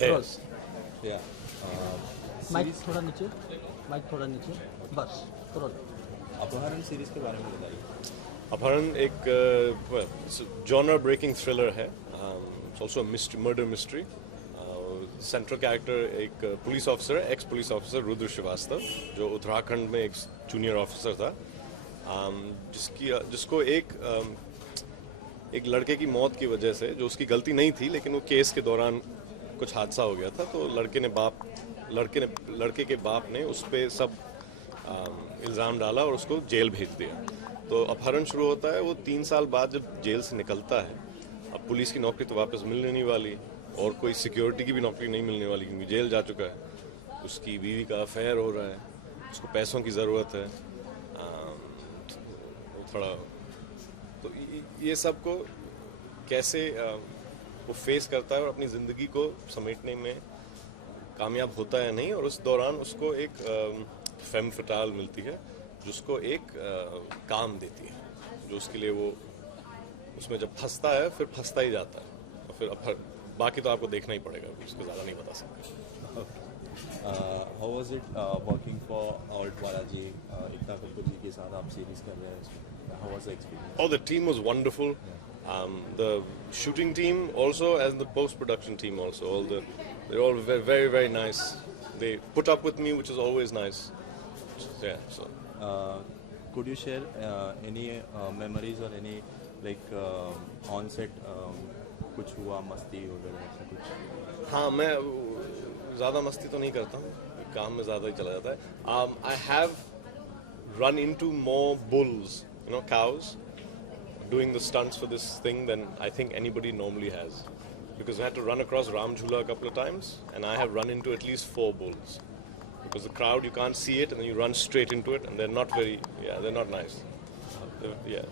Yes. Yeah. Mic थोड़ा नीचे बस रोल। अपहरण सीरीज के बारे में बताइए। अपहरण एक जॉनर ब्रेकिंग थ्रिलर है। It's also murder mystery. Central character एक police officer, ex police officer Rudra Shrivastava, जो उत्तराखंड में एक जूनियर ऑफिसर था, जिसको एक लड़के की मौत की वजह से, जो उसकी गलती नहीं थी लेकिन वो केस के दौरान कुछ हादसा हो गया था, तो लड़के के बाप ने उस पर सब इल्ज़ाम डाला और उसको जेल भेज दिया। तो अपहरण शुरू होता है वो 3 साल बाद जब जेल से निकलता है। अब पुलिस की नौकरी तो वापस मिलने नहीं वाली और कोई सिक्योरिटी की भी नौकरी नहीं मिलने वाली क्योंकि जेल जा चुका है। उसकी बीवी का अफेयर हो रहा है, उसको पैसों की ज़रूरत है। थोड़ा तो ये सब को कैसे वो फेस करता है और अपनी ज़िंदगी को समेटने में कामयाब होता है नहीं। और उस दौरान उसको एक फेम फटाल मिलती है जिसको एक काम देती है, जो उसके लिए वो उसमें जब फंसता है फिर फंसता ही जाता है। और फिर बाकी तो आपको देखना ही पड़ेगा, उसको ज़्यादा नहीं बता सकते। How was it working for Alt Balaji? Ekta Kapoor ji के साथ आप सीरीज कर रहे हैं, how was the experience? Oh, the team was wonderful. The shooting team also and the post-production team also. They're all very, very, very nice. They put up with me, which is always nice. Yeah. So. Could you share any memories or any like on set कुछ हुआ मस्ती वगैरह ऐसा कुछ? हाँ, मैं ज़्यादा मस्ती तो नहीं करता हूँ, काम में ज़्यादा ही चला जाता है। I have run into more bulls, cows, doing the stunts for this thing than I think anybody normally has. Because I had to run across Ram Jhula a couple of times, and I have run into at least 4 bulls. Because the crowd, you can't see it, and then you run straight into it, and they're not nice. Yeah.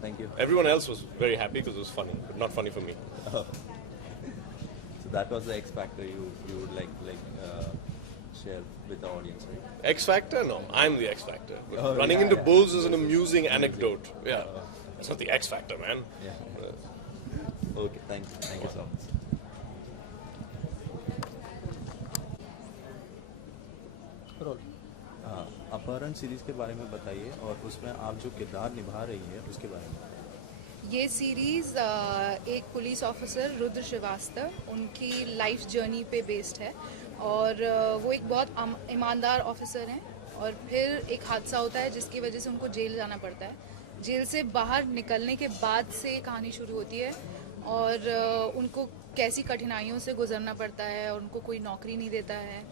Thank you. Everyone else was very happy because it was funny, but not funny for me. So that was the X factor you would like share with the audience, right? X Factor? No, I'm the X Factor. But Oh, running yeah, into yeah. bulls is an amusing anecdote. Yeah. It's not the X Factor, man. Yeah. Okay, thank you so much. Role. अपहरण series के बारे में बताइए और उसमें आप जो किरदार निभा रही है उसके बारे में। ये सीरीज़ एक पुलिस ऑफिसर रुद्र श्रीवास्तव, उनकी लाइफ जर्नी पे बेस्ड है। और वो एक बहुत ईमानदार ऑफिसर हैं और फिर एक हादसा होता है जिसकी वजह से उनको जेल जाना पड़ता है। जेल से बाहर निकलने के बाद से कहानी शुरू होती है और उनको कैसी कठिनाइयों से गुजरना पड़ता है और उनको कोई नौकरी नहीं देता है।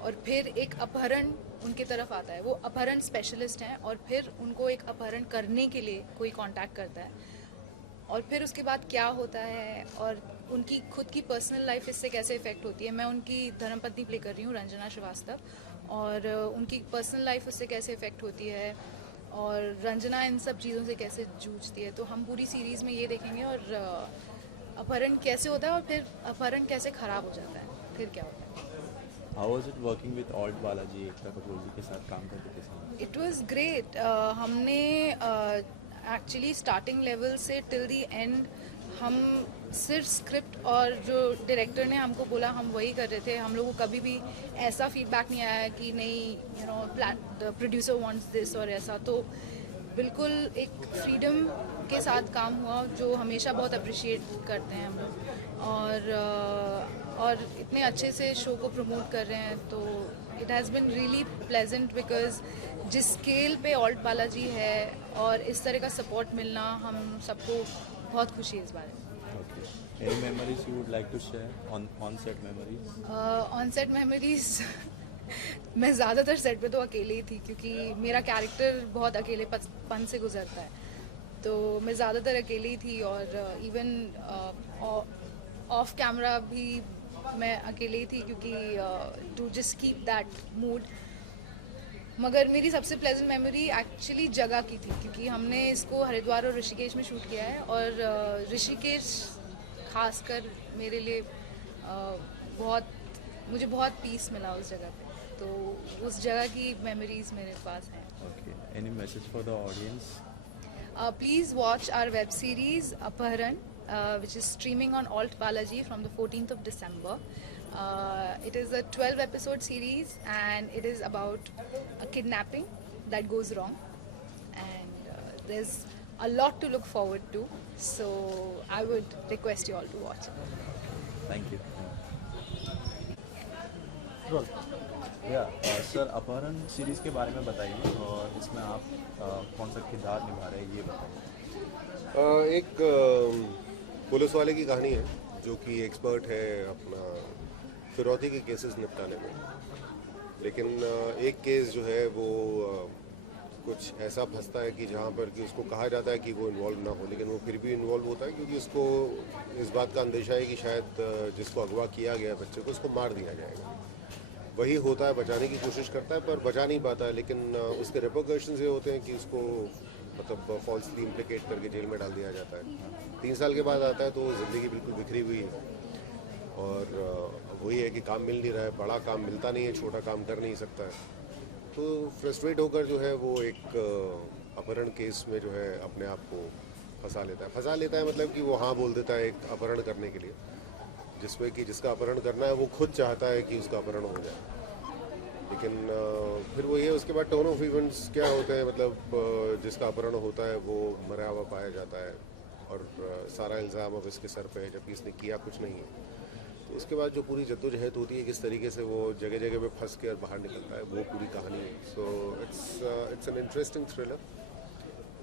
और फिर एक अपहरण उनके तरफ आता है, वो अपहरण स्पेशलिस्ट हैं और फिर उनको एक अपहरण करने के लिए कोई कांटेक्ट करता है और फिर उसके बाद क्या होता है और उनकी खुद की पर्सनल लाइफ इससे कैसे इफ़ेक्ट होती है। मैं उनकी धर्मपत्नी प्ले कर रही हूँ, रंजना श्रीवास्तव, और उनकी पर्सनल लाइफ उससे कैसे इफ़ेक्ट होती है और रंजना इन सब चीज़ों से कैसे जूझती है। तो हम पूरी सीरीज़ में ये देखेंगे और अपहरण कैसे होता है और फिर अपहरण कैसे ख़राब हो जाता है, फिर क्या होता है। How was it working with Alt Balaji, Ekta Kapoor ji के साथ काम करते के साथ? It was great. हमने एक्चुअली स्टार्टिंग लेवल से टिल दी एंड हम सिर्फ स्क्रिप्ट और जो डायरेक्टर ने हमको बोला हम वही कर रहे थे। हम लोगों को कभी भी ऐसा फीडबैक नहीं आया कि नहीं द प्रोड्यूसर वांट्स दिस और ऐसा। तो बिल्कुल एक फ्रीडम के साथ काम हुआ जो हमेशा बहुत अप्रिशिएट करते हैं हम लोग। और इतने अच्छे से शो को प्रमोट कर रहे हैं तो it has been really pleasant because जिस स्केल पे ऑल्ट बालाजी है और इस तरह का सपोर्ट मिलना हम सबको बहुत खुशी है इस बारे में। Any memories you would like to share on set memories? On set memories मैं ज़्यादातर सेट पे तो अकेले ही थी क्योंकि मेरा कैरेक्टर बहुत अकेलेपन से गुजरता है, तो मैं ज़्यादातर अकेले ही थी और इवन ऑफ कैमरा भी मैं अकेले ही थी क्योंकि to just keep that mood. मगर मेरी सबसे प्लेजेंट मेमोरी एक्चुअली जगह की थी क्योंकि हमने इसको हरिद्वार और ऋषिकेश में शूट किया है और ऋषिकेश खासकर मेरे लिए मुझे बहुत पीस मिला उस जगह पे, तो उस जगह की मेमोरीज मेरे पास हैं। Okay. Any message for the audience? Please watch our web series Apharan which is streaming on Alt Balaji from the 14th of December. It is a 12-episode series, and it is about a kidnapping that goes wrong, and there's a lot to look forward to. So I would request you all to watch it. Thank you role. या sir अपहरण series के बारे में बताइए और इसमें आप कौन सा किरदार निभा रहे हैं ये बताइए। एक पुलिस वाले की कहानी है जो कि एक्सपर्ट है अपना फिरौती के केसेस निपटाने में, लेकिन एक केस जो है वो कुछ ऐसा फंसता है कि जहाँ पर कि उसको कहा जाता है कि वो इन्वॉल्व ना हो, लेकिन वो फिर भी इन्वॉल्व होता है क्योंकि उसको इस बात का अंदेशा है कि शायद जिसको अगवा किया गया बच्चे को उसको मार दिया जाएगा। वही होता है, बचाने की कोशिश करता है पर बचा नहीं पाता है, लेकिन उसके रिपोर्कर्शंस ये होते हैं कि उसको मतलब फॉल्सली इम्प्लिकेट करके जेल में डाल दिया जाता है। 3 साल के बाद आता है तो ज़िंदगी बिल्कुल बिखरी हुई है और वही है कि काम मिल नहीं रहा है, बड़ा काम मिलता नहीं है, छोटा काम कर नहीं सकता है, तो फ्रस्ट्रेट होकर जो है वो एक अपहरण केस में जो है अपने आप को फंसा लेता है मतलब कि वो हाँ बोल देता है एक अपहरण करने के लिए, जिसमें कि जिसका अपहरण करना है वो खुद चाहता है कि उसका अपहरण हो जाए, लेकिन फिर वो ये उसके बाद टर्न ऑफ इवेंट्स क्या होते हैं, मतलब जिसका अपहरण होता है वो मरा हुआ पाया जाता है और सारा इल्ज़ाम अब इसके सर पे है जबकि इसने किया कुछ नहीं है। तो उसके बाद जो पूरी जद्दोजहद होती है किस तरीके से वो जगह जगह पे फंस के और बाहर निकलता है, वो पूरी कहानी है। So it's an interesting thriller.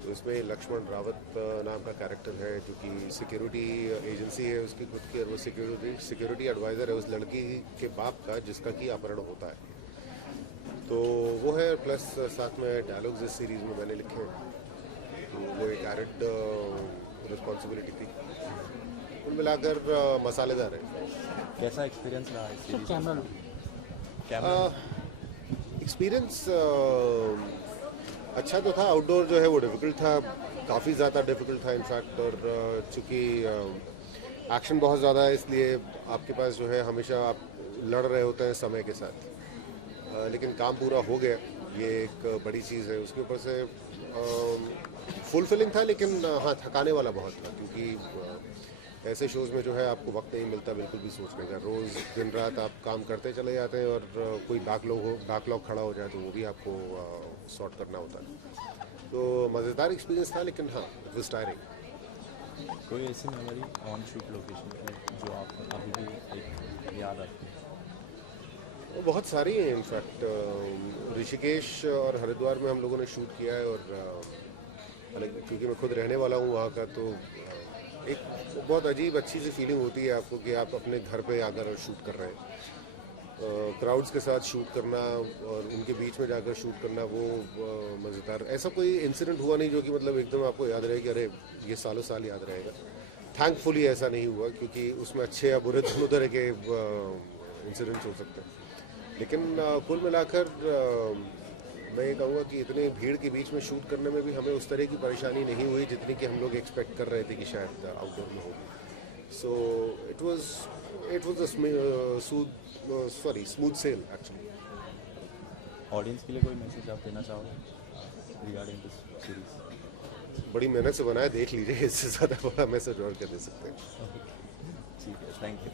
तो इसमें लक्ष्मण रावत नाम का कैरेक्टर है जो कि सिक्योरिटी एजेंसी है उसकी खुद की, और वो सिक्योरिटी एडवाइज़र है उस लड़की के बाप का जिसका कि अपहरण होता है। तो वो है, प्लस साथ में डायलॉग्स इस सीरीज़ में मैंने लिखे हैं, तो वो एक एडेड रिस्पॉन्सिबिलिटी थी। कुल मिलाकर मसालेदार है। कैसा एक्सपीरियंस रहा इस सीरीज कैमरा एक्सपीरियंस अच्छा तो था। आउटडोर जो है वो डिफ़िकल्ट था, काफ़ी ज़्यादा डिफ़िकल्ट था इनफैक्ट, और चूँकि एक्शन बहुत ज़्यादा है इसलिए आपके पास जो है हमेशा आप लड़ रहे होते हैं समय के साथ, लेकिन काम पूरा हो गया, ये एक बड़ी चीज़ है। उसके ऊपर से फुलफिलिंग था, लेकिन हाँ थकाने वाला बहुत था, क्योंकि ऐसे शोज़ में जो है आपको वक्त नहीं मिलता बिल्कुल भी सोचने का। रोज़ दिन रात आप काम करते चले जाते हैं और कोई बैकलॉग खड़ा हो जाए तो वो भी आपको सॉर्ट करना होता है। तो मज़ेदार एक्सपीरियंस था, लेकिन हाँ इट वाज टायरिंग। कोई ऐसी मेमोरी ऑन शूट लोकेशन की जो आप अभी भी एक याद आती है? बहुत सारी हैं इनफैक्ट। ऋषिकेश और हरिद्वार में हम लोगों ने शूट किया है, और क्योंकि मैं खुद रहने वाला हूँ वहाँ का, तो एक बहुत अजीब अच्छी सी फीलिंग होती है आपको कि आप अपने घर पे आकर शूट कर रहे हैं। क्राउड्स के साथ शूट करना और उनके बीच में जाकर शूट करना, वो मज़ेदार। ऐसा कोई इंसिडेंट हुआ नहीं जो कि मतलब एकदम आपको याद रहे कि अरे ये सालों साल याद रहेगा। थैंकफुली ऐसा नहीं हुआ, क्योंकि उसमें अच्छे या बुरे दोनों तरह के इंसिडेंट्स हो सकते हैं। लेकिन कुल मिलाकर मैं ये कहूँगा कि इतने भीड़ के बीच में शूट करने में भी हमें उस तरह की परेशानी नहीं हुई जितनी कि हम लोग एक्सपेक्ट कर रहे थे कि शायद आउटडोर में हो। So it was smooth sail actually. Audience के लिए कोई मैसेज आप देना चाहोगे रिगार्डिंग दिस सीरीज? बड़ी मेहनत से बनाया, देख लीजिए, इससे ज़्यादा बड़ा मैसेज और क्या दे सकते हैं। ठीक है, thank you.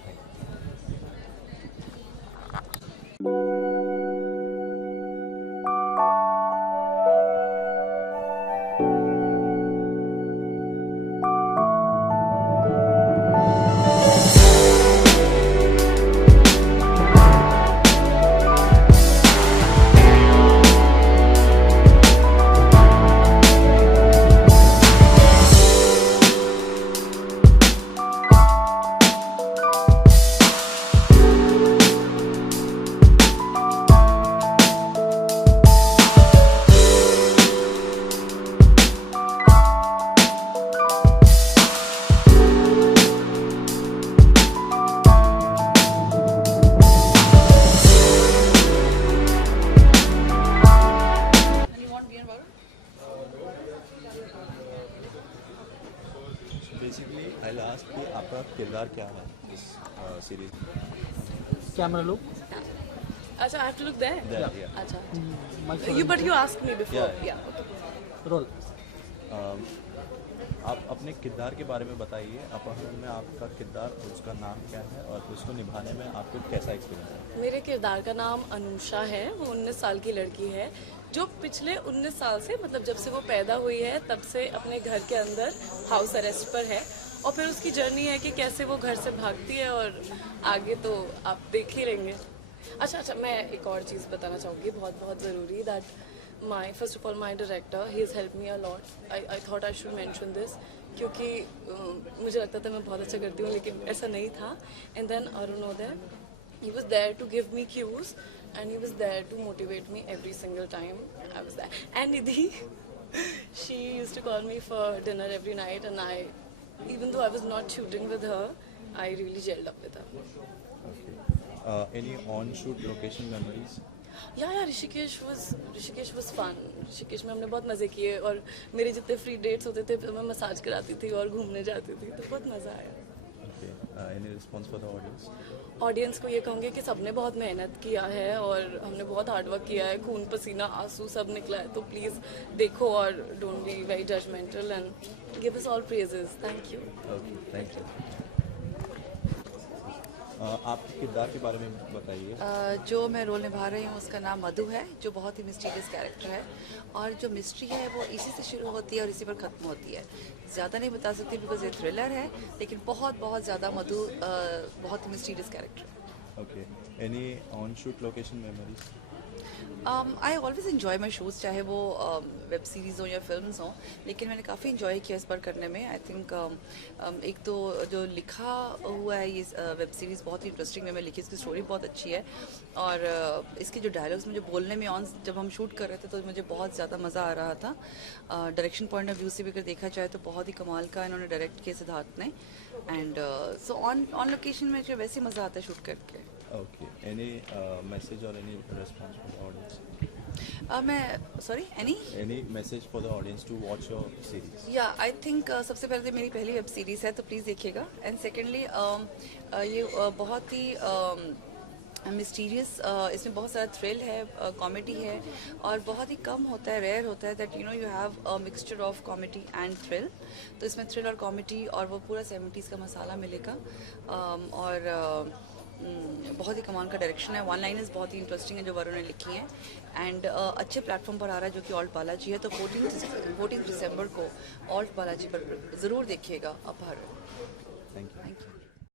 Basically I last कि आपका किरदार क्या है इस सीरीज में? कैमरा लो। Acha, I have to look there. Yeah. Acha. Mic But you asked me before. Yeah. Yeah. Okay. Role. आप अपने किरदार के बारे में बताइए, अपहरण में आपका किरदार, उसका नाम क्या है और उसको निभाने में आपको कैसा एक्सपीरियंस है? मेरे किरदार का नाम अनुषा है। वो 19 साल की लड़की है जो पिछले 19 साल से, मतलब जब से वो पैदा हुई है तब से अपने घर के अंदर हाउस अरेस्ट पर है। और फिर उसकी जर्नी है कि कैसे वो घर से भागती है, और आगे तो आप देख ही लेंगे। अच्छा, मैं एक और चीज़ बताना चाहूँगी, बहुत बहुत ज़रूरी, that first of all my director, he has help me a lot. I thought I should mention this, क्योंकि मुझे लगता था मैं बहुत अच्छा करती हूँ, लेकिन ऐसा नहीं था। And then Arunoday, he was there to give me cues, and he was there to motivate me every single time I was there. And Nidhi, she used to call me for dinner every night, and even though I was not shooting with her, I really gelled up with her. Okay. Any on-shoot location memories? Yeah, Rishikesh was fun. Rishikesh में हमने बहुत मज़े किए, और मेरे जितने free dates होते थे मैं मसाज कराती थी और घूमने जाती थी, तो बहुत मज़ा आया। Okay. Any response for the audience? Audience को ये कहूँगी कि सबने बहुत मेहनत किया है और हमने बहुत हार्ड वर्क किया है, खून पसीना आंसू सब निकला है, तो प्लीज़ देखो और don't be very judgmental and give us all praises. Thank you. Okay, thank you. आपके किरदार के बारे में बताइए। जो मैं रोल निभा रही हूँ उसका नाम मधु है, जो बहुत ही मिस्टीरियस कैरेक्टर है, और जो मिस्ट्री है वो इसी से शुरू होती है और इसी पर ख़त्म होती है। ज़्यादा नहीं बता सकती बिकॉज ये थ्रिलर है, लेकिन बहुत बहुत ज़्यादा मधु बहुत ही मिस्टीरियस कैरेक्टर है। Okay. Any on-shoot location memories? I always enjoy my shoes, चाहे वो वेब सीरीज़ हो या फिल्म्स हों, लेकिन मैंने काफ़ी इन्जॉय किया इस पर करने में। आई थिंक एक तो जो लिखा हुआ है ये वेब सीरीज़ बहुत ही इंटरेस्टिंग वे में लिखी, इसकी स्टोरी बहुत अच्छी है, और इसके जो डायलॉग्स मुझे बोलने में ऑन जब हम शूट कर रहे थे तो मुझे बहुत ज़्यादा मज़ा आ रहा था। डायरेक्शन पॉइंट ऑफ व्यू से भी अगर देखा जाए तो बहुत ही कमाल का इन्होंने डायरेक्ट किया सिद्धार्थ ने, एंड सो ऑन लोकेशन में जो वैसे मज़ा आता है शूट करके। Okay. Any message or any response from the audience? मैं sorry Any message for the audience to watch your series? या आई थिंक सबसे पहले तो मेरी पहली वेब सीरीज़ है तो प्लीज़ देखिएगा, एंड सेकेंडली ये बहुत ही मिस्टीरियस, इसमें बहुत सारा थ्रिल है, कॉमेडी है, और बहुत ही कम होता है, रेयर होता है that you have a mixture of comedy and thrill. तो इसमें थ्रिल और कॉमेडी और वो पूरा 70s का मसाला मिलेगा, और बहुत ही कमाल का डायरेक्शन है। वन लाइनर्स बहुत ही इंटरेस्टिंग है जो वरुण ने लिखी हैं, एंड अच्छे प्लेटफॉर्म पर आ रहा है जो कि ऑल्ट बालाजी है। तो 14 दिसंबर को ऑल्ट बालाजी पर ज़रूर देखिएगा अपहरण। Thank you.